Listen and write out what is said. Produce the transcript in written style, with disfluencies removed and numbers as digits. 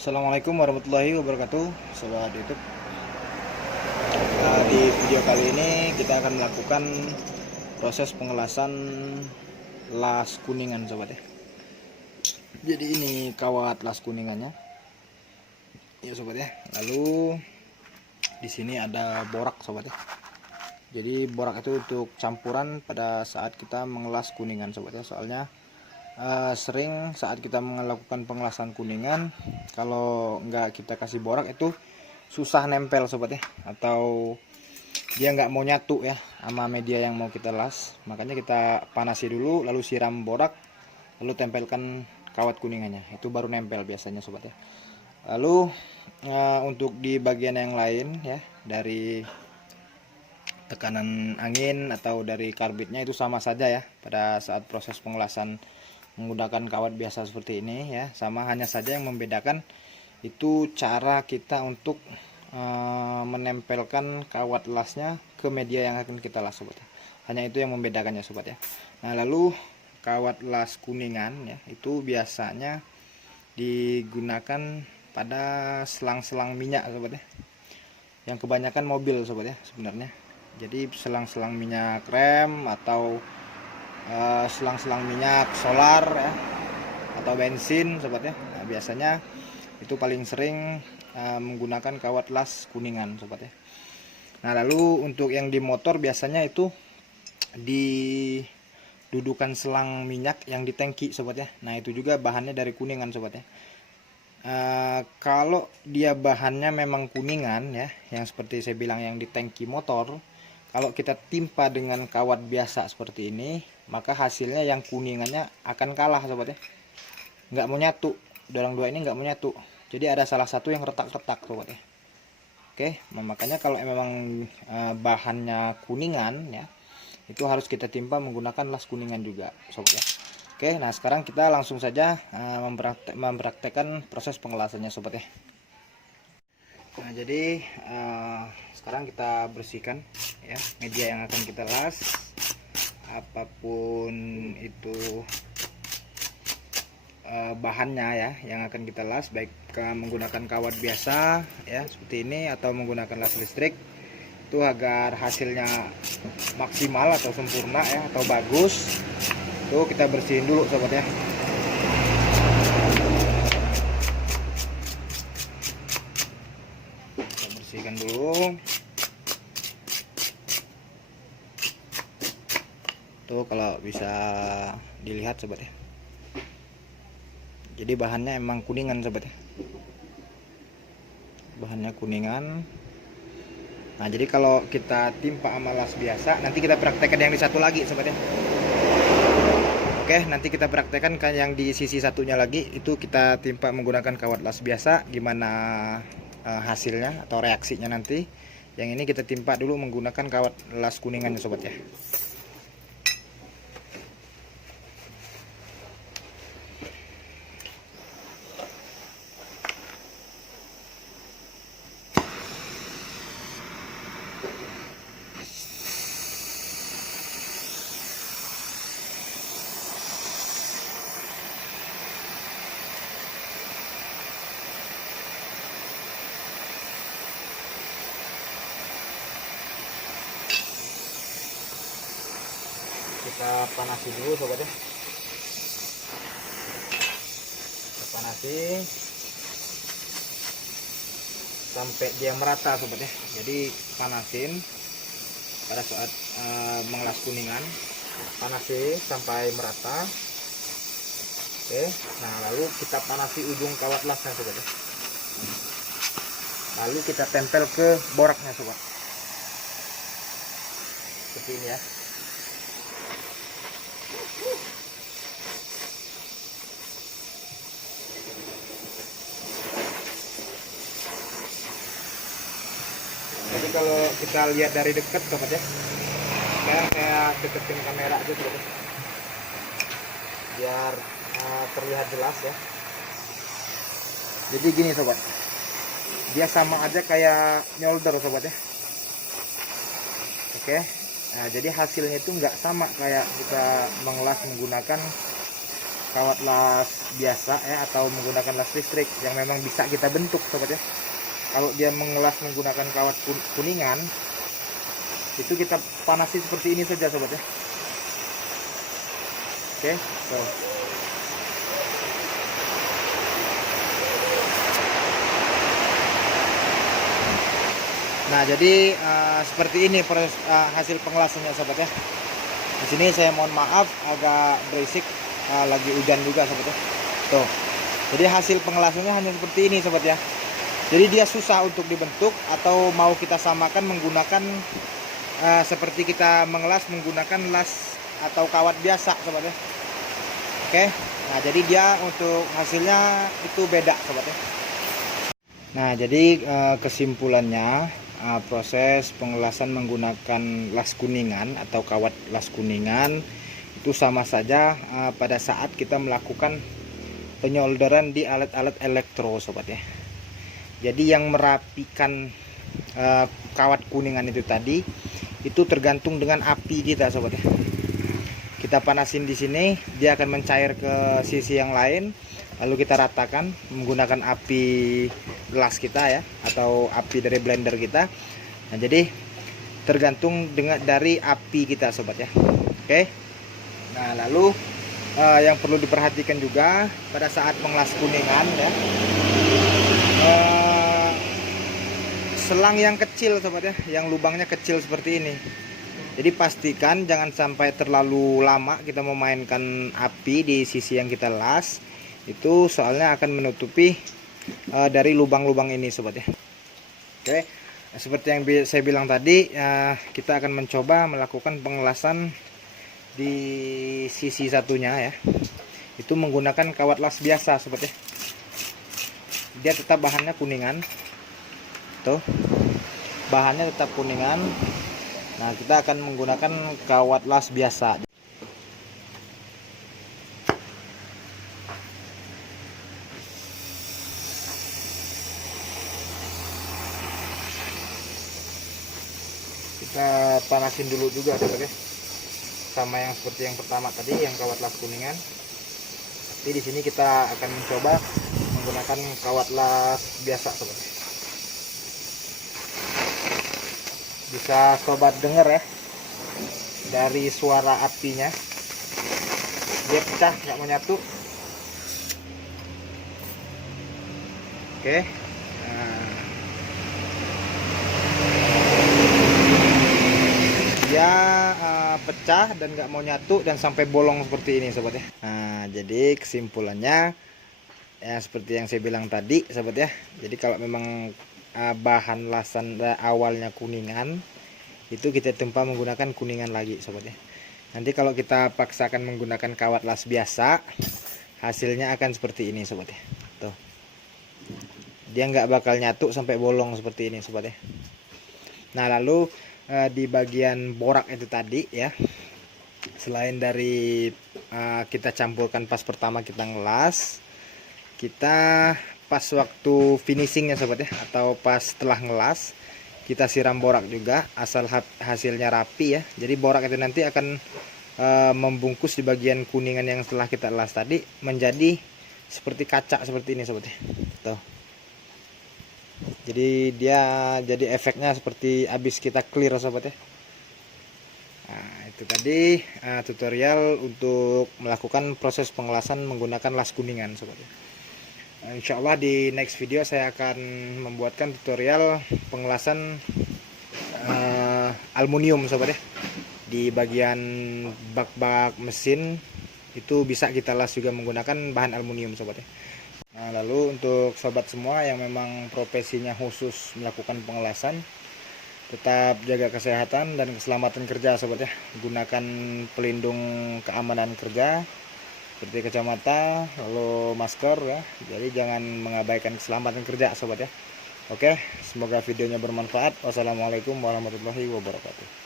Assalamualaikum warahmatullahi wabarakatuh, sobat YouTube. Di video kali ini kita akan melakukan proses pengelasan las kuningan, sobat ya. Jadi ini kawat las kuningannya, ya sobat ya. Lalu di sini ada borak, sobat ya. Jadi borak itu untuk campuran pada saat kita mengelas kuningan, sobat ya. Soalnya sering saat kita melakukan pengelasan kuningan, kalau nggak kita kasih borak itu susah nempel, sobat ya, atau dia nggak mau nyatu ya sama media yang mau kita las. Makanya kita panasi dulu, lalu siram borak, lalu tempelkan kawat kuningannya, itu baru nempel biasanya, sobat ya. Lalu untuk di bagian yang lain ya, dari tekanan angin atau dari karbitnya itu sama saja ya. Pada saat proses pengelasan menggunakan kawat biasa seperti ini ya, sama, hanya saja yang membedakan itu cara kita untuk menempelkan kawat lasnya ke media yang akan kita las, sobat. Hanya itu yang membedakannya, sobat ya. Nah, lalu kawat las kuningan ya, itu biasanya digunakan pada selang-selang minyak, sobat ya. Yang kebanyakan mobil, sobat ya, sebenarnya. Jadi selang-selang minyak rem atau selang-selang minyak solar ya, atau bensin, sobat ya. Nah, biasanya itu paling sering menggunakan kawat las kuningan, sobat ya. Nah, lalu untuk yang di motor biasanya itu didudukan selang minyak yang di tangki, sobat ya. Nah, itu juga bahannya dari kuningan, sobat ya. Kalau dia bahannya memang kuningan ya, yang seperti saya bilang yang di tangki motor, kalau kita timpa dengan kawat biasa seperti ini, maka hasilnya yang kuningannya akan kalah, sobat ya. Nggak mau nyatu, dorong dua ini nggak mau nyatu. Jadi ada salah satu yang retak-retak, sobat ya. Oke, makanya kalau memang bahannya kuningan ya, itu harus kita timpa menggunakan las kuningan juga, sobat ya. Oke, nah sekarang kita langsung saja mempraktekkan proses pengelasannya, sobat ya. Nah, jadi sekarang kita bersihkan ya media yang akan kita las, apapun itu bahannya ya yang akan kita las, baik menggunakan kawat biasa ya seperti ini atau menggunakan las listrik, itu agar hasilnya maksimal atau sempurna ya, atau bagus, itu kita bersihin dulu, sobat ya. Kita bersihkan dulu tuh, kalau bisa dilihat, sobat ya. Jadi bahannya emang kuningan, sobat ya. Bahannya kuningan. Nah, jadi kalau kita timpa sama las biasa, nanti kita praktekkan yang di satu lagi, sobat ya. Oke, nanti kita praktekkan kan yang di sisi satunya lagi, itu kita timpa menggunakan kawat las biasa, gimana hasilnya atau reaksinya nanti. Yang ini kita timpa dulu menggunakan kawat las kuningannya, sobat ya. Kita panasi dulu, sobat ya. Kita panasi sampai dia merata, sobat ya. Jadi panasin pada saat mengelas kuningan, panasi sampai merata. Oke, nah lalu kita panasi ujung kawat lasnya, sobat ya. Lalu kita tempel ke boraknya, sobat, seperti ini ya. Jadi kalau kita lihat dari dekat, sobat ya, sekarang saya deketin kamera aja, sobat ya, biar terlihat jelas ya. Jadi gini, sobat, dia sama aja kayak nyolder, sobat ya. Oke, nah jadi hasilnya itu nggak sama kayak kita mengelas menggunakan kawat las biasa ya, atau menggunakan las listrik yang memang bisa kita bentuk sobat ya. Kalau dia mengelas menggunakan kawat kuningan, itu kita panasi seperti ini saja sobat ya. Oke, so. Nah, jadi seperti ini proses hasil pengelasannya sobat ya. Di sini saya mohon maaf agak berisik, lagi hujan juga sobat ya. Tuh. Jadi hasil pengelasannya hanya seperti ini sobat ya. Jadi dia susah untuk dibentuk, atau mau kita samakan menggunakan seperti kita mengelas menggunakan las atau kawat biasa sobat ya. Oke. Nah, jadi dia untuk hasilnya itu beda sobat ya. Nah, jadi kesimpulannya, proses pengelasan menggunakan las kuningan atau kawat las kuningan itu sama saja pada saat kita melakukan penyolderan di alat-alat elektro sobat ya. Jadi yang merapikan kawat kuningan itu tadi itu tergantung dengan api kita sobat ya. Kita panasin di sini, dia akan mencair ke sisi yang lain, lalu kita ratakan menggunakan api gelas kita ya, atau api dari blender kita. Nah, jadi tergantung dari api kita sobat ya. Oke. Nah, lalu yang perlu diperhatikan juga pada saat mengelas kuningan ya, selang yang kecil sobat ya, yang lubangnya kecil seperti ini. Jadi pastikan jangan sampai terlalu lama kita memainkan api di sisi yang kita las, itu soalnya akan menutupi dari lubang-lubang ini sobat ya. Oke, seperti yang saya bilang tadi, kita akan mencoba melakukan pengelasan di sisi satunya ya, itu menggunakan kawat las biasa sobat ya. Dia tetap bahannya kuningan, tuh bahannya tetap kuningan. Nah, kita akan menggunakan kawat las biasa. Kita panasin dulu juga sobat ya, sama yang seperti yang pertama tadi, yang kawat las kuningan. Tapi di sini kita akan mencoba menggunakan kawat las biasa sobat. Bisa sobat dengar ya, dari suara apinya, dia pecah, nggak mau nyatu. Oke. Nah, dia pecah dan nggak mau nyatu dan sampai bolong seperti ini sobat ya. Nah, jadi kesimpulannya ya seperti yang saya bilang tadi sobat ya. Jadi kalau memang bahan lasan awalnya kuningan, itu kita tempa menggunakan kuningan lagi sobat ya. Nanti kalau kita paksakan menggunakan kawat las biasa, hasilnya akan seperti ini sobat ya. Tuh, dia nggak bakal nyatu sampai bolong seperti ini sobat ya. Nah, lalu di bagian borak itu tadi ya, selain dari kita campurkan pas pertama kita ngelas, kita pas waktu finishingnya sobat ya, atau pas setelah ngelas, kita siram borak juga, asal hasilnya rapi ya. Jadi borak itu nanti akan membungkus di bagian kuningan yang setelah kita las tadi menjadi seperti kaca seperti ini sobat ya. Tuh. Jadi dia jadi efeknya seperti habis kita clear sobat ya. Nah, itu tadi tutorial untuk melakukan proses pengelasan menggunakan las kuningan sobat ya. Insya Allah di next video saya akan membuatkan tutorial pengelasan aluminium sobat ya. Di bagian bak-bak mesin itu bisa kita las juga menggunakan bahan aluminium sobat ya. Nah, lalu untuk sobat semua yang memang profesinya khusus melakukan pengelasan, tetap jaga kesehatan dan keselamatan kerja sobat ya. Gunakan pelindung keamanan kerja seperti kacamata, lalu masker ya. Jadi jangan mengabaikan keselamatan kerja sobat ya. Oke, semoga videonya bermanfaat. Wassalamualaikum warahmatullahi wabarakatuh.